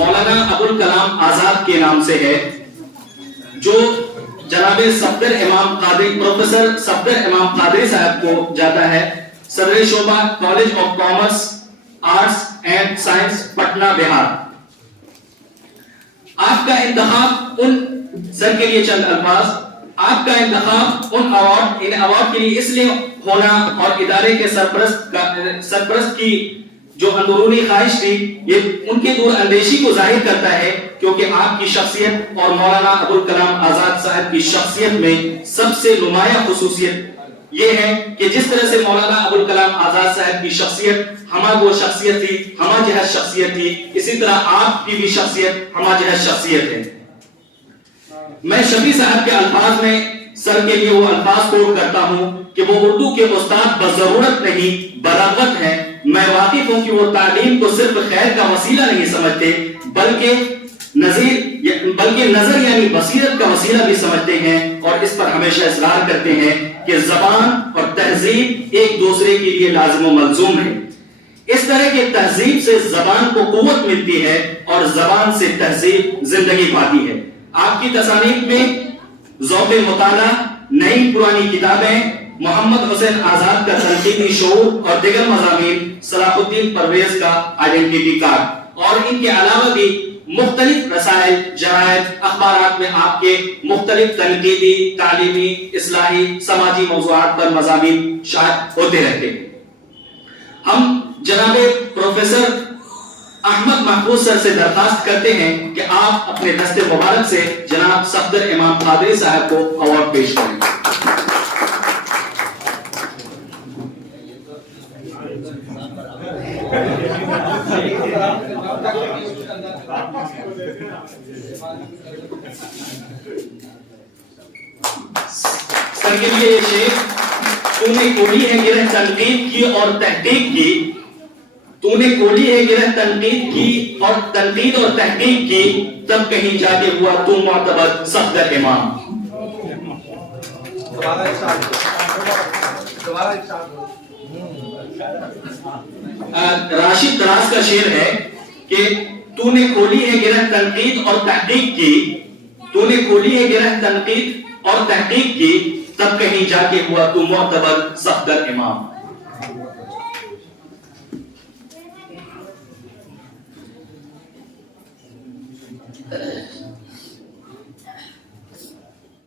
مولانا ابوالکلام آزاد کے نام سے ہے، جو جناب صفدر امام قادری، پروفیسر صفدر امام قادری صاحب کو جاتا ہے، صدر شعبہ college of commerce arts and science Patna Bihar. آپ کا انتخاب ان سر کے لیے چند الفاظ، آپ کا انتخاب ان ایوارڈ کے لیے اس لیے ہونا اور ادارے کے سرپرست کی جو اندرونی خواہش تھی، یہ ان کی دور اندیشی کو ظاہر کرتا ہے، کیونکہ آپ کی شخصیت اور مولانا ابوالکلام آزاد صاحب کی شخصیت میں سب سے نمایاں خصوصیت یہ ہے کہ جس طرح سے مولانا ابوالکلام آزاد صاحب کی شخصیت ہمہ گو شخصیت تھی، ہمہ جہت شخصیت تھی، اسی طرح آپ کی بھی شخصیت ہمہ جہت شخصیت ہے۔ میں شفیع صاحب کے الفاظ میں سر کے لیے وہ الفاظ کوٹ کرتا ہوں کہ وہ اردو کے استاد بضرورت نہیں برغبت ہیں۔ میں واقف ہوں کہ وہ تعلیم کو صرف خیر کا وسیلہ نہیں سمجھتے، بلکہ نظر یعنی بصیرت کا وسیلہ بھی سمجھتے ہیں، اور اس پر ہمیشہ اصرار کرتے ہیں کہ زبان اور تہذیب ایک دوسرے کے لیے لازم و ملزوم ہے۔ اس طرح کے تہذیب سے زبان کو قوت ملتی ہے اور زبان سے تہذیب زندگی پاتی ہے۔ آپ کی تصانیف میں ذوق مطالعہ، نئی پرانی کتابیں، محمد حسین آزاد کا تنقیدی شعور اور دیگر مضامین، صلاح الدین پرویز کا آئیڈینٹی کارڈ، اور ان کے علاوہ بھی مختلف رسائل، جرائد، اخبارات میں آپ کے مختلف تنقیدی، تعلیمی، اصلاحی، سماجی موضوعات پر مضامین شائع ہوتے رہتے ہیں۔ ہم جناب پروفیسر احمد محفوظ سر سے درخواست کرتے ہیں کہ آپ اپنے دست مبارک سے جناب صفدر امام قادری صاحب کو ایوارڈ پیش کریں۔ سر کے لیے یہ شعر، تو نے کھولی ہے گرہ تنقید کی اور تحقیق کی، تو نے کھولی ہے گرہ تنقید کی اور تنقید اور تحقیق کی، تب کہیں جا کے ہوا تو معتبر صفدر امام۔ راشد دراز کا شعر ہے کہ تو نے کھولی ہے گرہ تنقید اور تحقیق کی، تو نے کھولی ہے گرہ تنقید اور تحقیق کی، تب کہیں جا کے ہوا تو معتبر صفدر امام۔